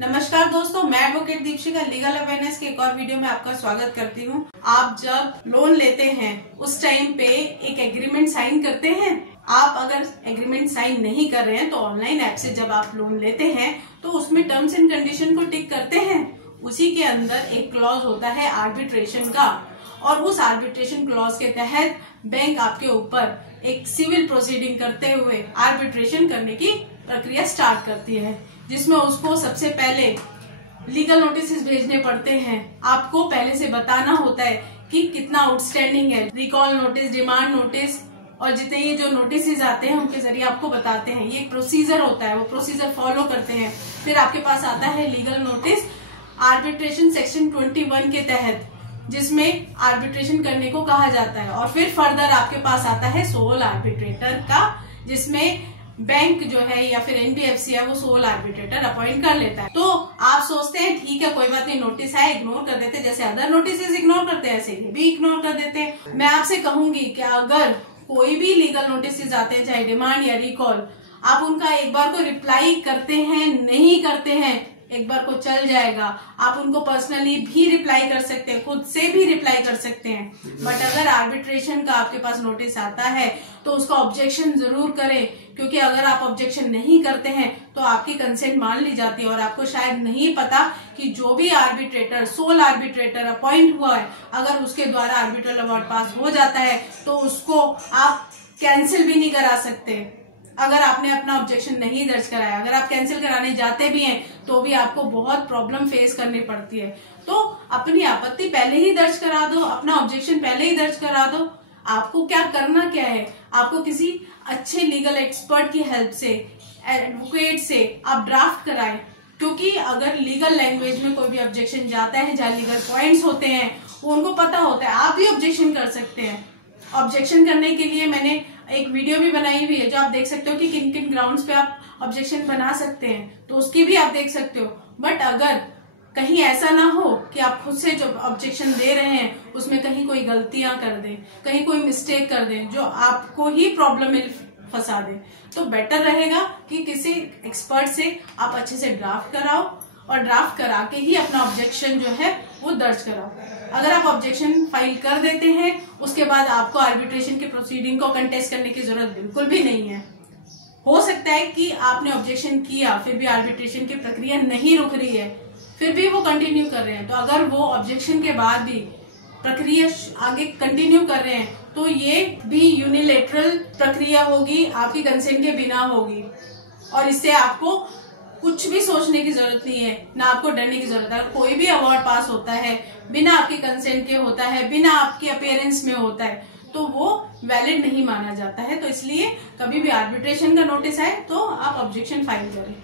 नमस्कार दोस्तों, मैं एडवोकेट दीपिका लीगल अवेयरनेस के एक और वीडियो में आपका स्वागत करती हूँ। आप जब लोन लेते हैं उस टाइम पे एक एग्रीमेंट साइन करते हैं। आप अगर एग्रीमेंट साइन नहीं कर रहे हैं तो ऑनलाइन ऐप से जब आप लोन लेते हैं तो उसमें टर्म्स एंड कंडीशन को टिक करते हैं। उसी के अंदर एक क्लॉज होता है आर्बिट्रेशन का, और उस आर्बिट्रेशन क्लॉज के तहत बैंक आपके ऊपर एक सिविल प्रोसीडिंग करते हुए आर्बिट्रेशन करने की प्रक्रिया स्टार्ट करती है, जिसमें उसको सबसे पहले लीगल नोटिस भेजने पड़ते हैं। आपको पहले से बताना होता है कि कितना आउटस्टैंडिंग है, रिकॉल नोटिस, डिमांड नोटिस, और जितने ये जो नोटिस आते हैं उनके जरिए आपको बताते हैं। ये एक प्रोसीजर होता है, वो प्रोसीजर फॉलो करते हैं। फिर आपके पास आता है लीगल नोटिस आर्बिट्रेशन सेक्शन 21 के तहत, जिसमें आर्बिट्रेशन करने को कहा जाता है। और फिर फर्दर आपके पास आता है सोल आर्बिट्रेटर का, जिसमें बैंक जो है या फिर एनबीएफसी है वो सोल आर्बिट्रेटर अपॉइंट कर लेता है। तो आप सोचते हैं ठीक है, कोई बात नहीं, नोटिस है, इग्नोर कर देते हैं। जैसे अदर नोटिस इग्नोर करते हैं ऐसे ये भी इग्नोर कर देते हैं। मैं आपसे कहूंगी कि अगर कोई भी लीगल नोटिस आते हैं, चाहे डिमांड या रिकॉल, आप उनका एक बार को रिप्लाई करते हैं, नहीं करते हैं, एक बार को चल जाएगा। आप उनको पर्सनली भी रिप्लाई कर सकते हैं, खुद से भी रिप्लाई कर सकते हैं। बट अगर आर्बिट्रेशन का आपके पास नोटिस आता है तो उसका ऑब्जेक्शन जरूर करें, क्योंकि अगर आप ऑब्जेक्शन नहीं करते हैं तो आपकी कंसेंट मान ली जाती है। और आपको शायद नहीं पता कि जो भी आर्बिट्रेटर, सोल आर्बिट्रेटर अपॉइंट हुआ है, अगर उसके द्वारा आर्बिट्रल अवार्ड पास हो जाता है तो उसको आप कैंसिल भी नहीं करा सकते अगर आपने अपना ऑब्जेक्शन नहीं दर्ज कराया। अगर आप कैंसिल कराने जाते भी हैं तो भी आपको बहुत प्रॉब्लम फेस करनी पड़ती है। तो अपनी आपत्ति पहले ही दर्ज करा दो, अपना ऑब्जेक्शन पहले ही दर्ज करा दो। आपको क्या करना क्या है, आपको किसी अच्छे लीगल एक्सपर्ट की हेल्प से, एडवोकेट से आप ड्राफ्ट कराएं, क्योंकि अगर लीगल लैंग्वेज में कोई भी ऑब्जेक्शन जाता है, जहाँ लीगल पॉइंट्स होते हैं वो उनको पता होता है, आप भी ऑब्जेक्शन कर सकते हैं। ऑब्जेक्शन करने के लिए मैंने एक वीडियो भी बनाई हुई है, जो आप देख सकते हो कि किन किन ग्राउंड्स पे आप ऑब्जेक्शन बना सकते हैं, तो उसकी भी आप देख सकते हो। बट अगर कहीं ऐसा ना हो कि आप खुद से जो ऑब्जेक्शन दे रहे हैं उसमें कहीं कोई गलतियां कर दें, कहीं कोई मिस्टेक कर दें जो आपको ही प्रॉब्लम में फंसा दे, तो बेटर रहेगा कि किसी एक्सपर्ट से आप अच्छे से ड्राफ्ट कराओ, और ड्राफ्ट करा के ही अपना ऑब्जेक्शन जो है वो दर्ज कराओ। अगर आप ऑब्जेक्शन फाइल कर देते हैं उसके बाद आपको आर्बिट्रेशन के प्रोसीडिंग को कंटेस्ट करने की जरूरत बिल्कुल भी नहीं है। हो सकता है कि आपने ऑब्जेक्शन किया फिर भी आर्बिट्रेशन की प्रक्रिया नहीं रुक रही है, फिर भी वो कंटिन्यू कर रहे हैं, तो अगर वो ऑब्जेक्शन के बाद भी प्रक्रिया आगे कंटिन्यू कर रहे हैं तो ये भी यूनिलेटरल प्रक्रिया होगी, आपकी कंसेंट के बिना होगी। और इससे आपको कुछ भी सोचने की जरूरत नहीं है, ना आपको डरने की जरूरत है। कोई भी अवार्ड पास होता है बिना आपके कंसेंट के होता है, बिना आपके अपीयरेंस में होता है, तो वो वैलिड नहीं माना जाता है। तो इसलिए कभी भी आर्बिट्रेशन का नोटिस आए तो आप ऑब्जेक्शन फाइल करें।